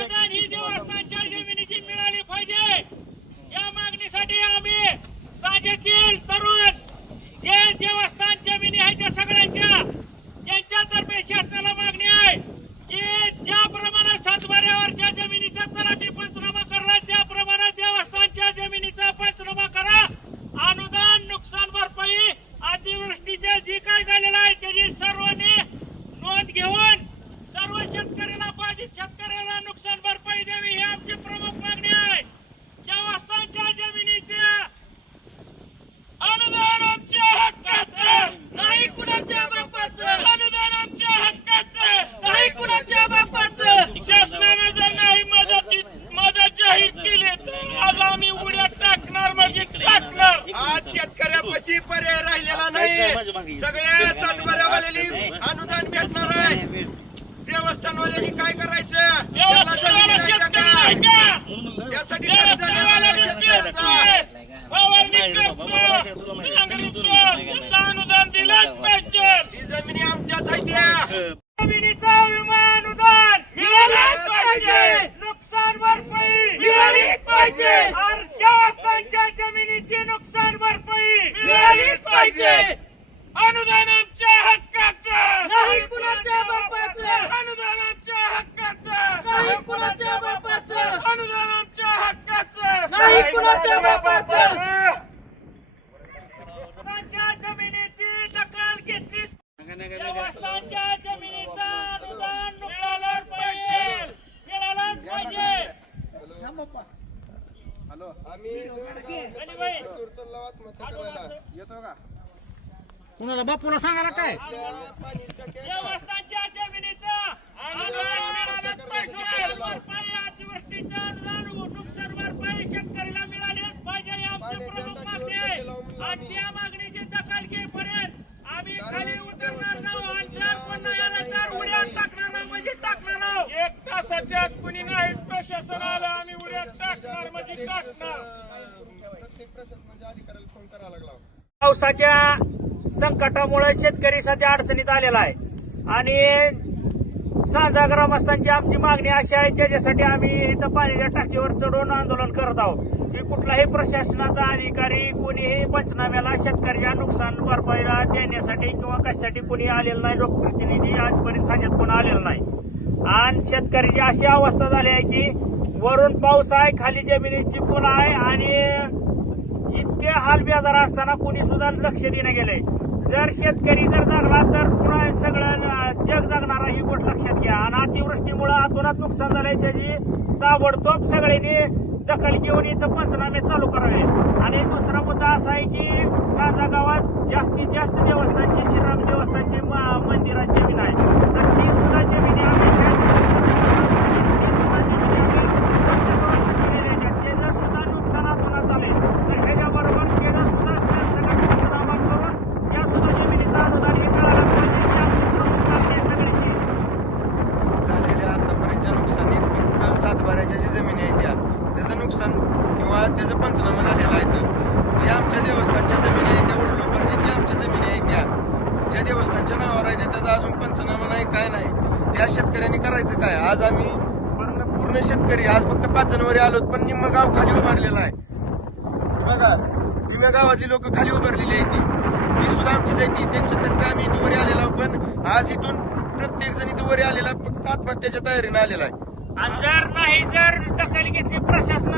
अनुदान ही देवस्थानच्या जमिनीची मिळाली पाहिजे. या मागणीसाठी आम्ही राज्यातील तरुण जे देवस्थान शेतकऱ्याला बाधित शेतकऱ्याला नुकसान भरपाई द्यावी ही आमची प्रमुख मागणी आहे. या वस्तांच्या जमिनीच्या अनुदान आमच्या हक्काचं. नाही कुणाच्या बापाचं. अनुदान आमच्या हक्काचं. नाही कुणाच्या बापाचं. शासनाने जर नाही मदत मदत जाहीर केली तर आज आम्ही उड्या टाकणार म्हणजे टाकणार. आज शेतकऱ्यापाशी पर्याय राहिलेला नाही. सगळ्या सातबाऱ्यावाल्याली अनुदान भेटणार आहे. देवस्थानवाल्यांनी काय करायचं त्याला जमिनी नाही का काय? त्यासाठी कर्ज घ्यायला शेतकऱ्याचा. ही जमिनी आमच्याच आहे त्या. जमिनीचा विमा अनुदान मिळालेच पाहिजे नुकसान भरपाई मिळालीच पाहिजे देवस्थानच्या जमिनीची नुकसान भरपाई मिळालीच पाहिजे अनुदान आमच्या हक्काचं नाही कुणाच्या बापाचं अनुदान आमच्या हक्काचं. नाही कुणाच्या बापाचं. अनुदान आमच्या हक्काचं. नाही कुणाच्या बापाचं. देवस्थानच्या जमिनीची दखल घेतली. देवस्थानच्या जमिनीचा अनुदान मिळालंच पाहिजे. मिळालंच पाहिजे. गणीबाई, कुणाला बापूला सांगा ना काय देवस्थानच्या जमिनीचा अनुदान मिळालंच पाहिजे भरपाई अतिवृष्टीचं अनुदान व नुकसान भरपाई शेतकऱ्याला मिळालीच पाहिजे ही आमची प्रमुख मागणी आहे आणि त्या मागणीची दखल घेईपर्यंत आम्ही खाली उतरणार नाही आणि जर कोण नाही आलं तर उड्या टाकणार नाही म्हणजे टाकणार. एक तासाच्या आत कुणी नाही प्रशासन आलं आम्ही उड्या टाकणार म्हणजे टाकणार पावसाच्या संकटामुळे शेतकरी सध्या अडचणीत आलेला आहे आणि सांजा ग्रामस्थांची आमची मागणी अशी आहे त्याच्यासाठी आम्ही इथं पाण्याच्या टाकीवर चढून आंदोलन करत आहोत. की कुठलाही प्रशासनाचा अधिकारी कोणीही पंचनाम्याला शेतकऱ्याच्या नुकसान भरपाईला देण्यासाठी किंवा कशासाठी कोणी आलेलं नाही लोकप्रतिनिधी आजपर्यंत सांगत कोण आलेलं नाही. आणि शेतकऱ्याची अशी अवस्था झाली आहे की वरून पाऊस आहे खाली जमिनीची पूल आहे आणि इतके हाल असताना कोणी सुद्धा लक्ष देणं गेलंय. जर शेतकरी जर जगला तर पुन्हा सगळं जग जगणार ही गोष्ट लक्षात घ्या. आणि अतिवृष्टीमुळे अतोनात नुकसान झालंय त्याची ताबडतोब सगळ्यांनी दखल घेऊन इथं पंचनामे चालू करावे. आणि दुसरा मुद्दा असा आहे की साजा गावात जास्तीत जास्त देवस्थानची श्रीराम देवस्थानची म- मंदिरात जमीन आहे तर ती सुद्धा जमिनी आम्ही ह्या जमिनीची ती सुद्धा जमिनी आम्ही कष्ट करून केलेल्या आहेत. त्याचं सुद्धा नुकसानात होण्यात आले तर ह्याच्याबरोबर त्याचा सुद्धा सरसकट पंचनामा करून या सुद्धा जमिनीचं अनुदान हे मिळालंच पाहिजे ही आमची प्रमुख मागणी आहे सगळ्याची झालेल्या आतापर्यंतच्या नुकसानीत फक्त सातबाऱ्याच्या ज्या जमिनी आहेत त्या त्याचं नुकसान किंवा त्याचा पंचनामा झालेला आहे तर जे आमच्या देवस्थानच्या जमिनी आहेत त्या वडलोपारच्या ज्या आमच्या जमिनी आहेत त्या ज्या देवस्थानच्या नावावर आहे त्या त्याचा अजून पंचनामा नाही काय नाही त्या शेतकऱ्यांनी करायचं काय आज आम्ही पूर्ण शेतकरी. आज फक्त पाच जणवरी आलो पण निम्म गाव खाली उभारलेलं आहे. बघा निम्या गावातली लोक खाली उभारलेली आहे ती. ती सुद्धा आमची जायती त्यांच्यातर्फे आम्ही इथवर वरी आलेलो पण आज इथून प्रत्येक जण इथवर आलेला फक्त आत्महत्याच्या तयारीने आलेला आहे. जर नाही जर दखल घेतली प्रशासन